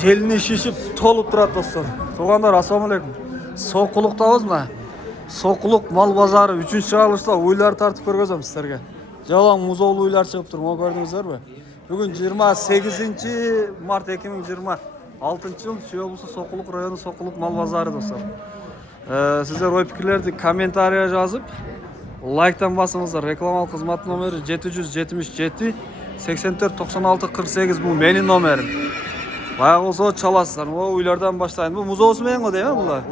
Желini şişip tolup turат dostlar. Туғандар, ассалаумағалейкум. Соққұлықтабыз мына. Соққұлық мал базары 3-ші алышта ойлар тартып көргөзөм сіздерге. Жалаң музоолуу ойлар чыгып тур, могу көрдүңүздөр бе? Бүгүн 28 март 2026 жыл Чүй облусу Соққұлық району Соққұлық мал базары достар. Сіздер ой пикирлерди комментария жазып, лайктан басыңыздар. Рекламалык кызмат номери 777 84 96 48 бул менин номерим. Баягы болсо чаласыздар. Уйлардан баштайын. Бул музоосу менен го дейм, була.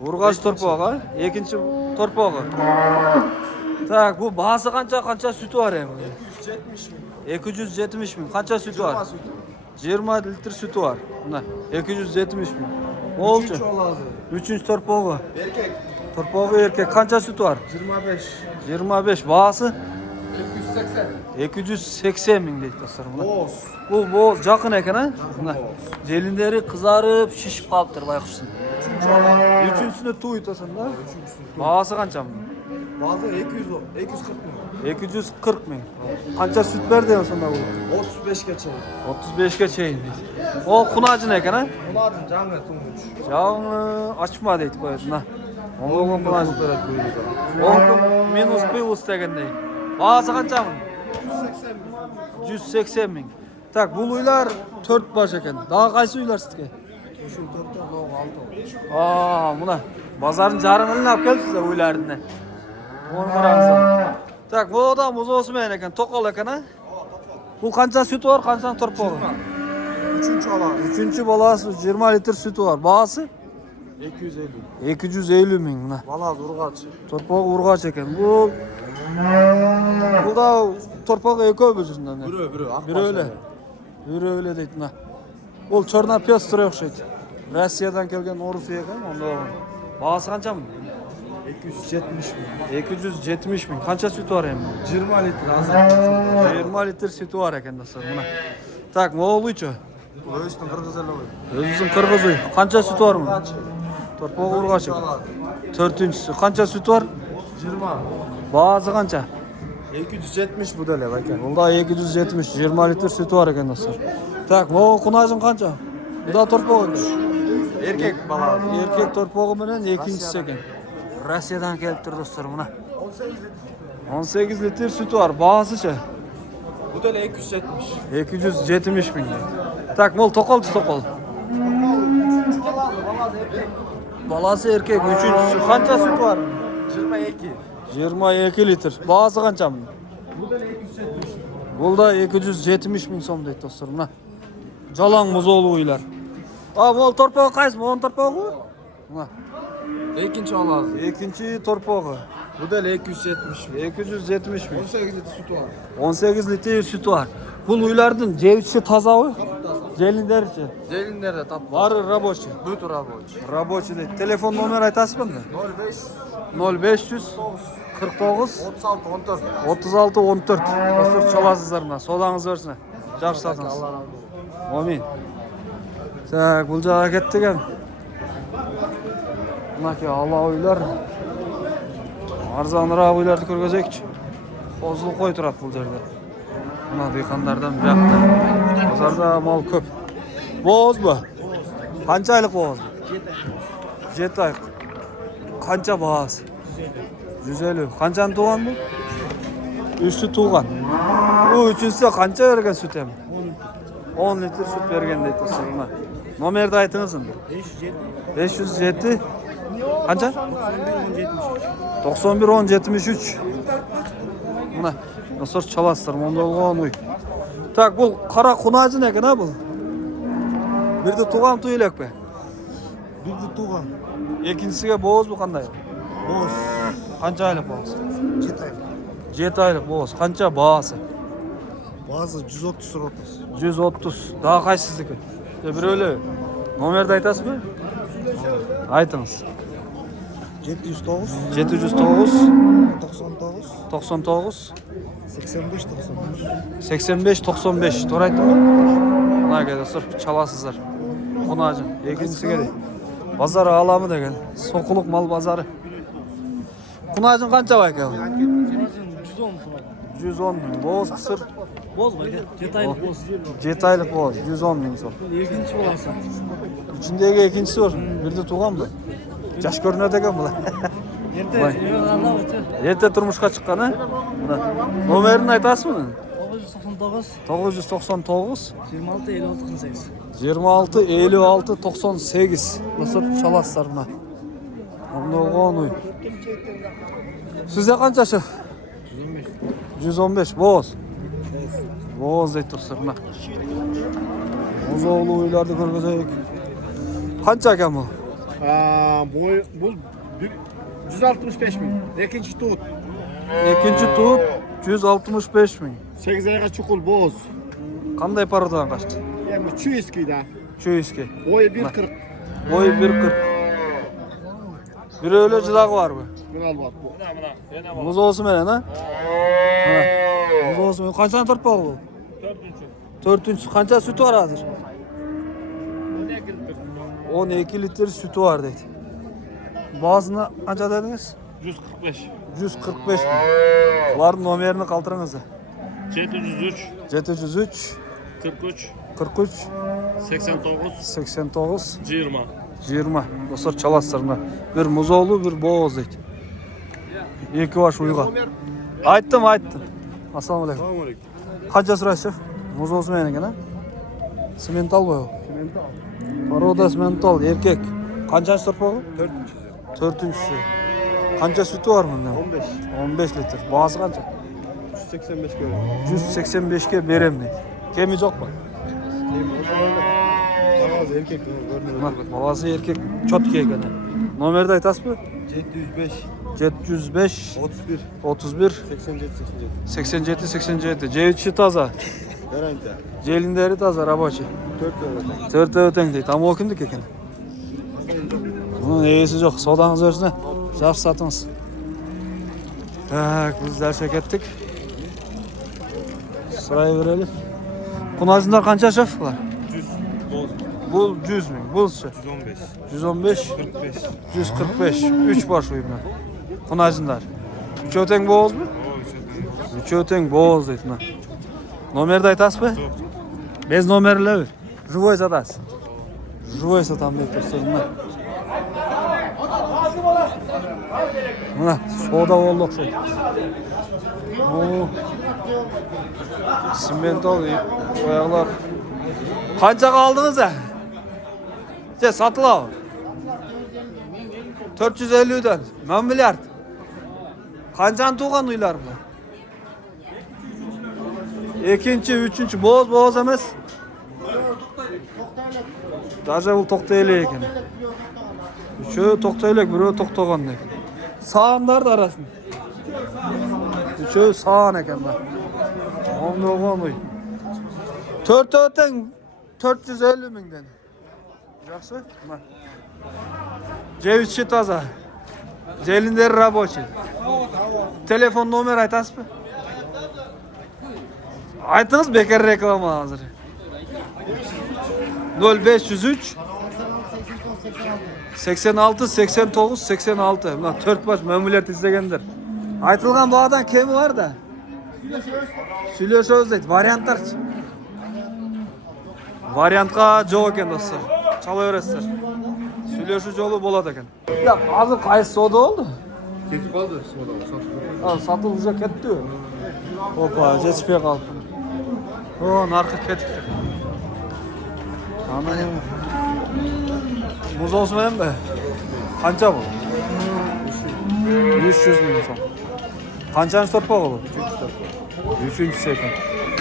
Ургач торпогу, экинчи торпогу. Так, бул баасы канча сүтү бар эми? 270 миң. Канча сүтү бар? 20 литр сүтү бар. Мына 270 миң. Болчу. Үчүнчү торпогу. Эркек. Торпогу эркек. Канча сүтү бар? 25. 25. Баасы 280. 280 миң дейт достор. Боз. Бул боз жакын экен, а? Мына желиндери кызарып, шишип калыптыр байкуштун. Үчүнчүсүнө туйт ошон да? Баасы канча? Баасы 240 миң. 240 миң. Канча сүт берди ошондо бул? 35ке чейин. 35ке чейин. О, кунажын экен, а? Кунадын жаңы туңгуч. Жаңы ачма дейт коет, мына. Оңгон кунажын берет буйругу. Минус плюс дегендей. Баасы канча? 180 миң. 180 миң. Так, бул уйлар 4 баш экен. Дагы кайсы уйлар сизге? Ушул 4 лого 6. Мына базардын жарымын алып келипсиз уйларына. Оны караңыздар. Так, бул да музоосу менен экен, токол экен, а? Бул канча сүтү бар, канчанын торпогу? 3-чү бала. 3-чү баласы 20 литр сүтү бар. Баасы 250. 250 миң мына. Бала ургач. Торпогу ургач экен. Бул да торпогу экөөбү жүзүндөн? Бирөө, Бирөө эле дейт мына. Бул чернопестрый окшойт. Россиядан келген орус экен, ондо. Баасы канча? 270 миң. 270 миң. Канча сүтү бар эми? 20 литр азыр. 20 литр сүтү бар экен достор, мына. Так, моголуйчу? Өзүнүн кыргыз эле ой. Өзүнүн кыргыз уй. Канча сүтү бар мына? Торпогу ургач. 4-үнчүсү. Канча сүтү бар? 20. Баасы канча? 270 бу деле байке. Бул да 270, 20 литр сүтү бар экен достор. Так, могу кунажын канча? Бу да торпогу. Эркек бала. Эркек торпогу менен экинчиси экен. Россиядан келиптир достор, мына. 18 литр сүтү бар. Баасычы? Бу деле 270. 270 миң. Так, мол токолчу токол. Баласы эркек, үчүнчүсү. Канча сүтү бар? 22. 22 литр. Баасы канча? Бу деле 270. Бул да 270 миң сом дейт достор, мына. Жалаң музоолуу уйлар. Мол торпогу кайсы? Могу торпогу? Мына. Экинчи алабыз. Экинчи торпогу. Бу деле 270 миң. 270 миң. 18 литр сүтү бар. 18 литр сүтү бар. Бул уйлардын жебичи тазабы? Желиндеричи? Желиндерде тап. Бары рабочий. Бүтү рабочий. Рабочий дейт. Телефон номер айтасызбы? 05 49 36 14. Достор чаласыздар мына. Содаңыз берсин. Жакшы сатыңыз. Амин. Так, бул жака кеттик эми. Мынаки ала уйлар. Арзаныраак уйларды көргөзөйүкчү. Козулук кой турат бул жерде. Мына дыйкандардан биякта. Базарда мал көп. Боозбу? Канча айлык бооз? 7 ай. Канча баасы? 150. Канчаны тууган бул? 3-сү тууган. Бул үчүнчүсү канча берген сүт эми? 10 литр сүт берген дейт достор. Мына. Номерди айтыңыз энди. 507 канча? 91 10 73. Мына достор чаласыздар, монда болгон уй. Так, бул кара кунажын экен, а бул? Бирди тууган туй элекпи? Бирди тууган. Экинчисиге боозбу кандай? Боз. Канча айлык бооз? 7 ай. 7 айлык бооз. Канча баасы? Баасы 130 сурат. 130. Дагы кайсыздыкі? Бирөө эле. Номерди айтасызбы? Айтыңыз. 709 709 99 99 85 95. 85 95. Туура айттымбы? Мына достор, чаласыздар. Кунажын. Экинчисиге де. Базары аламы деген. Соққулук мал базары. Кунажын канча байке? 110 сурат. 110 миң. Бооз кысыр. Boz mu? 7 aylık boz. 7 aylık boz, 110 ming so'm. İkinci bolası. İçindeki ikincisi var. Bir de tuğan mı? Yaş görünüyor ekan bular. Vay. Allah ötü. Erta turmushga chiqqan ha? Nomerini aytasizmi? 999 999 26 56 48. 26 56 98. Nasıl çalaslar buna? Onu. Size qancha shu? 115 boz. Boz deyip tursa buna. Ozoğlu uylarda ko'rgazak. Qancha ekan bu? Bu 165 bin. İkinci tut. İkinci tut 165 ming. 8 ayga çukul boz. Qanday paradan qaçtı? Yani 200 kida. 200 ke. Boyu 1.40. Boyu 1.40. Bir öyle çıdak var mı? Bunu al bak bu. Muz olsun menen ha? Muz olsun. Kaçtan torpağı bu? Dördüncü. Kança sütü var hazır? 12 litre sütü var deydi. Bazına kança dediniz? 145. 145 mi? Var numarini kaldırınız da. 703 703 43 43 89 89 20. 20. Dostlar çalaslarına. Bir muzoğlu bir boğaz deydi. İki baş uyga. Ayttım. Assalomu alaykum. Assalomu alaykum. Qancha so'raysiz? Muz olsun meniki ha? Simental bu. Paroda simental erkek. Qanchasi torpog'i? 4-3'sü. Qancha sütü var bunda? 15. 15 litre. Bağısı qancha? 185 göre. 185 ga berem deydi. Kemi yo'q mu? Ağız erkek görünüyor. Babası erkek çotki ekan. Nomerni aytasizmi? 705 705 31 31 87 87. Cevitçi taza. Garanti. Celinderi taza rabochi. 4 Төртөө өтең дейді. Тамақ кімдікі екен? Бұның егесі жоқ. Содаңыз өзіне. Жақсы сатыңыз. Так, біз дәрсе кеттік. Сұрай берелі. Құнажындар қанша шеф бұлар? 100 boz. Бұл 100 мың. Бұл ше? 115. 115, 45. 145. 3 baş uyumlar. Құнажындар. Үч өтең боз mu? Үч өтең боз дейді. Номерді айтасыз ба? Без номерлі. Живой задас. Живой сатам deyip тұрсың. Мына сода oldu ұқсайды. Simmental oyalar. Qanchaga aldınız ha? Satıla. 450'den. 1 milyard. Qanchani tuğan uylar bu? İkinci, üçüncü. Boz emas. Даже бұл тоқтайлы екен. Үшеуі тоқтайлы, біреуі тоқтаған екен. Сағандар да арасын. Үшеуі саған екен да. Оған ой. Төртең 450 мыңдан. Жақсы? Cevizçi taza. Celinderi рабочий. Telefon номер айтасыз ба? Айтыңыз, бекер реклама hazır. 0503 86 89 86. Mına 4 baş мәмілер izlegender. Айтылған bağdan kemi var da. Сөйлесөз дейді. Варианттар. Вариантқа жоқ екен достар. Çala öğretsinler. Сөйлесу жолу болады екен. Ya hazır qayсы soda oldu? Ketip kaldı soda. Satılınca ketті. Опа, жетіспей қалды. О, нарқы кетіпті. Ana Muz olsun benim be. Kança bu? 300 bin son. Kançanın torpağı bu? Üçüncü sekund.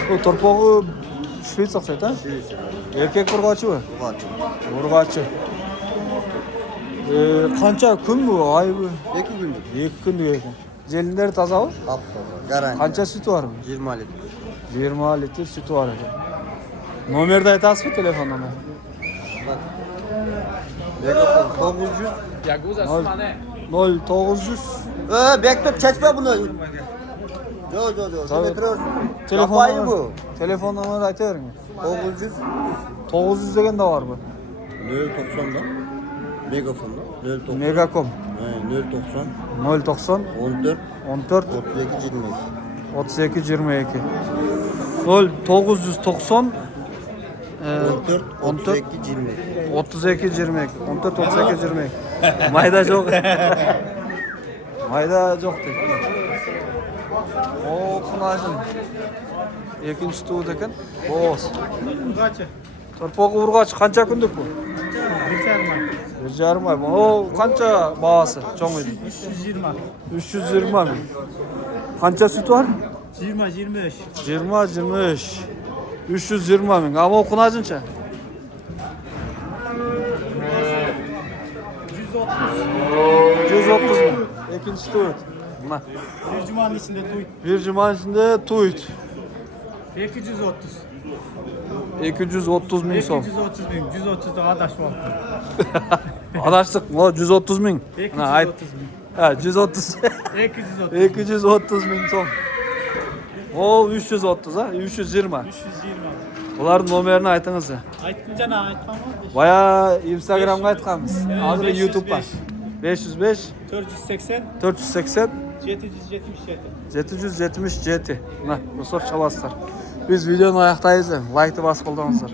Bu torpağı Şvitsak sayt ha? Erkek urgaçı mı? Urgaçı. Kança gün bu? Ay bu? 2 gündür. 2 gün diyor. Jelinleri taza mı? Garanti. Kança sütü var mı? 20 litre. 20 litre sütü var. Nomerde aytasız mı telefon numara? Megafon 900. 0900 Bekle çekme bunu. Yok. Sen getiriyorsun. Yapayı bu. Telefon numarası aytıverin. 900. 900 degen de var mı? 090'da. Megafonda. 090. Megacom 090. 090 14. 14 32 22. 32 22. 0990 14 32 20. 32 20 14 38 20 mayda жоқ mayda жоқ дейді о құнажын екінші туыды екен боз тұрпоғы урғач қанша күндік бұл? 1,5 ай. О қанша бағасы чоң үйдің? 320 мың. Қанша süt var? 20-25. 20-25 320 мың. Ama o kunajınca? 130 мың. İkinci tuğut. Buna. Bir cumanın içinde duy. Bir cumanın içinde tuğut. 230. 230 мың so'm. 230 bin. 130 da adaş oldu. Adaştık. O 130 мың. 230 bin. Ha 130. 230. 230 мың so'm. O 330 ha? 320. 320. Buların nomerini aytыңыз. Ayttın cana aytmam mı? Baya Instagram'a aytqanmiz. Hazır 505. YouTube'da. 505 480. 480 777. 777. Mına, dostlar çalasızlar. Biz videonu ayaktayız. Like'ı basıp qo'ldanыңызlar.